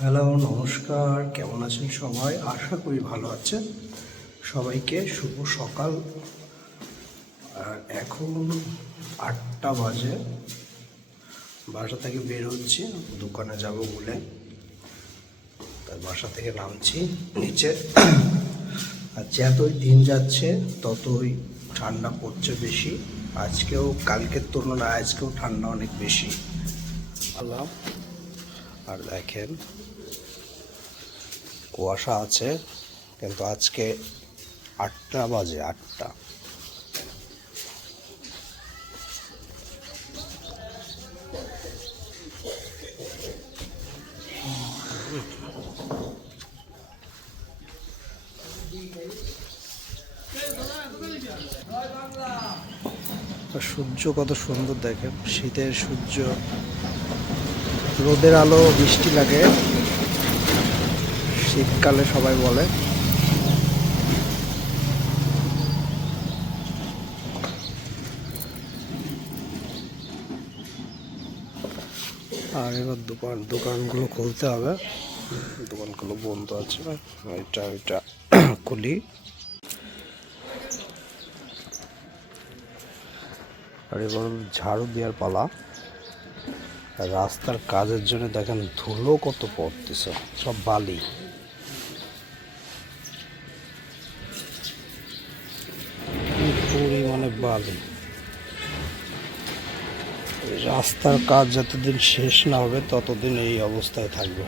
Hello, নমস্কার। কেমন আছেন সবাই? আশা করি ভালো আছেন। সবাইকে শুভ সকাল। আর এখন 8টা বাজে। বাসা থেকে বের হচ্ছি দোকানে যাব বলে। তাই বাসা থেকে নামছি নিচে। আর যতই দিন যাচ্ছে ততই ঠান্ডা পড়ছে বেশি। আজকেও কালকের তুলনায় আজকেও ঠান্ডা অনেক বেশি। আর দেখেন কুয়াশা আছে, কিন্তু আজকে 8টা বাজে। 8টা সূর্য কত সুন্দর দেখেন। শীতের সূর্য, রোদের আলো বৃষ্টি লাগে শীতকালে সবাই বলে। আর এবার দোকানগুলো খুলতে হবে। দোকানগুলো বন্ধ আছে, এটা খুলি। আর এবার ঝাড়ু দেওয়ার পালা। রাস্তার কাজের জন্য দেখেন ধুলো কত পড়তেছে, সব বালি। পরিমাণে বালি। রাস্তার কাজ যতদিন শেষ না হবে ততদিন এই অবস্থায় থাকবে।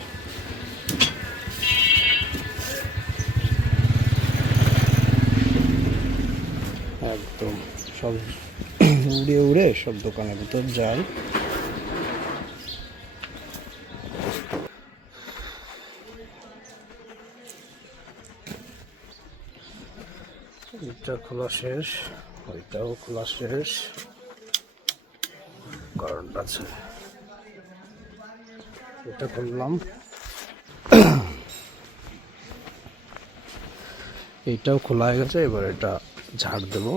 একদম সব উড়ে উড়ে সব দোকানের ভিতর যায়। এটা খোলা শেষ, ওইটাও খোলা শেষ। কারেন্ট আছে, এটা করলাম। এইটাও খোলা হয়ে গেছে, এবার এটা ঝাড় দেবো।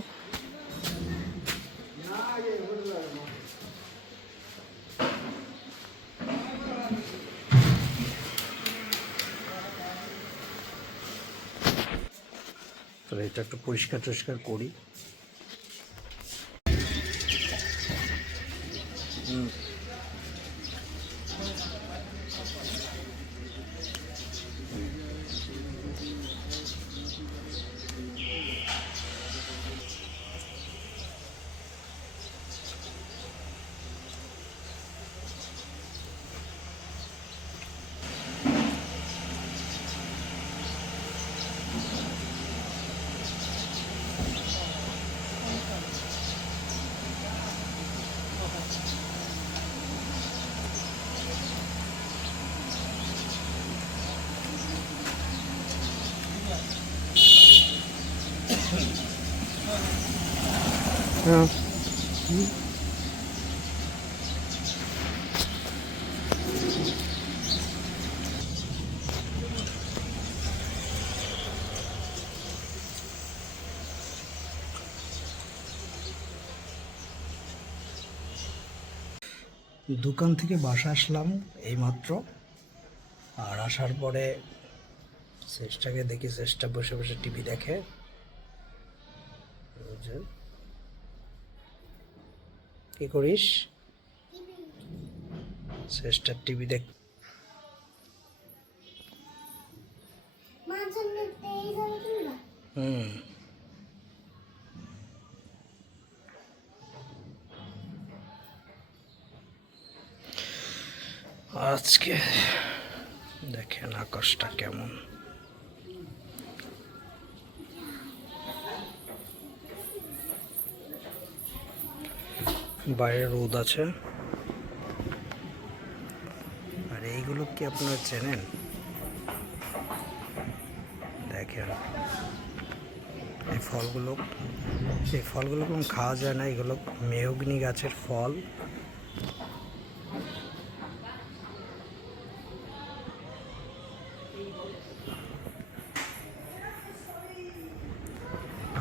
তাহলে এটা একটু পরিষ্কার টরিষ্কার করি। হ্যাঁ, দোকান থেকে বাসা আসলাম এইমাত্র। আর আসার পরে শেষটাকে দেখি, শেষটা বসে বসে টিভি দেখে। কি করিস? শেষটা টিভি দেখ। আজকে দেখেন আকাশটা কেমন। বাইরে রোদ আছে। আর এইগুলো কি আপনারা চেনেন? দেখেন এই ফলগুলো কোনো খাওয়া যায় না। এগুলো মেহগনি গাছের ফল।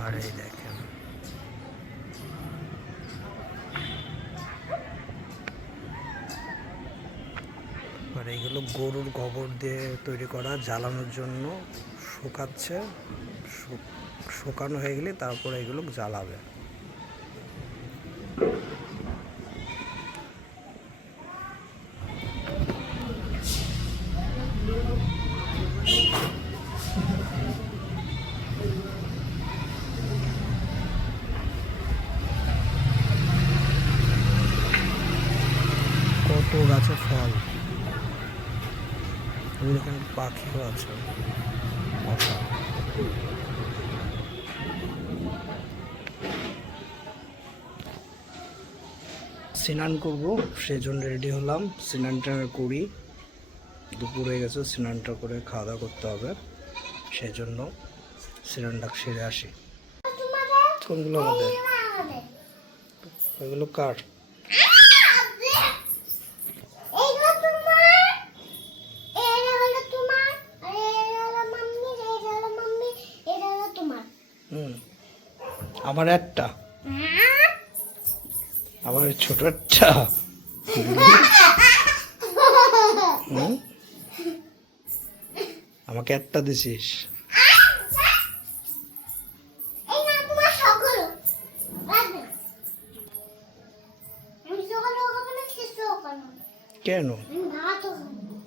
আর এই দেখেন আর এইগুলো গরুর গোবর দিয়ে তৈরি করা, জ্বালানোর জন্য শুকাচ্ছে। শুকানো হয়ে গেলে তারপরে এগুলো জ্বালাবে। কত গাছে ফল, এখানে পাখিও আছে। স্নান করব, সেই জন্য রেডি হলাম। স্নানটা করি, দুপুর হয়ে গেছে, স্নানটা করে খাওয়া দাওয়া করতে হবে, সেই জন্য স্নানটা সেরে আসি। কোনগুলো আমাদের? এগুলো কার? আমার একটা, আমার ছোট একটা। আমাকে একটা দিছিস? কেন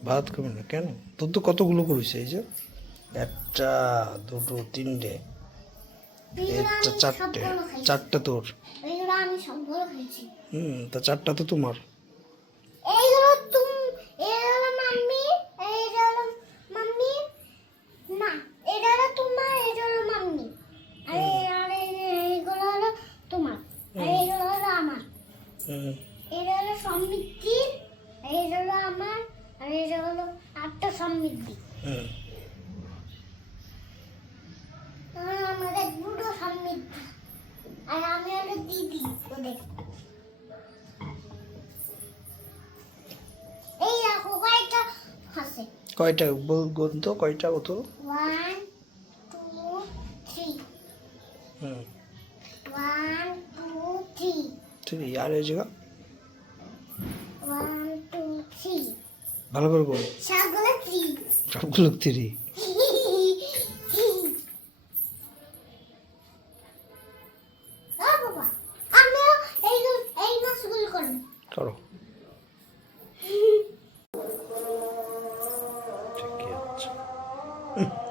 ভাত খাবি না কেন? তোর তো কতগুলো করেছে, এই যে একটা, দুটো, তিনটে, একটা, চারটে। চারটে তোর? তা চারটা তো তোমার। সমৃদ্ধি, এই হলো আমার, আর এই হলো আটটা সমৃদ্ধি। আমাদের দুটো সমৃদ্ধি, আর আমি হলো দিদি ওদের। এই দেখো কয়টা আছে। কয়টা বল, গন্ত কয়টা? ও তো 1 2 3। 1 2 3 3। আর এই জায়গা 1 2 3। ভালো করে বল। সবগুলো 3। সবগুলো 3। বাবা আমিও এই মাছগুলো করব। করো। ঠিকই আছে।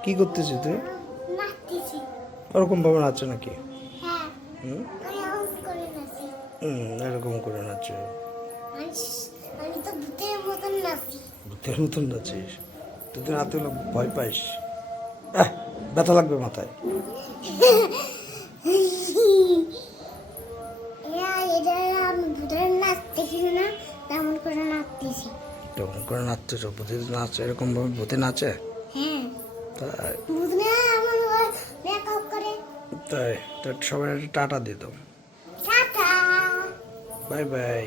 কি করতেছিস তুই? নাচতেছি। ওরকম ভাবে নাচে নাকি? হ্যাঁ, হুম, আমি আউট করে নাচি। এরকম করে নাচে? আমি তো ভূতের মতন নাচি। ভূতের মতন নাচিস? তুই তো নাচতে গেলে ভয় পাইস। ব্যথা লাগবে মাথায়। এটা আমি ভূতের নাচ দেখি না, তেমন করে নাচতেছি। কেমন করে নাচতেছ? ভূতে নাচ এরকম ভাবে ভূতে নাচে? হ্যাঁ, তাই? ভূত না এমন মেকআপ করে। তাই? সবাই টাটা দিয়ে দাও। Tata, bye bye.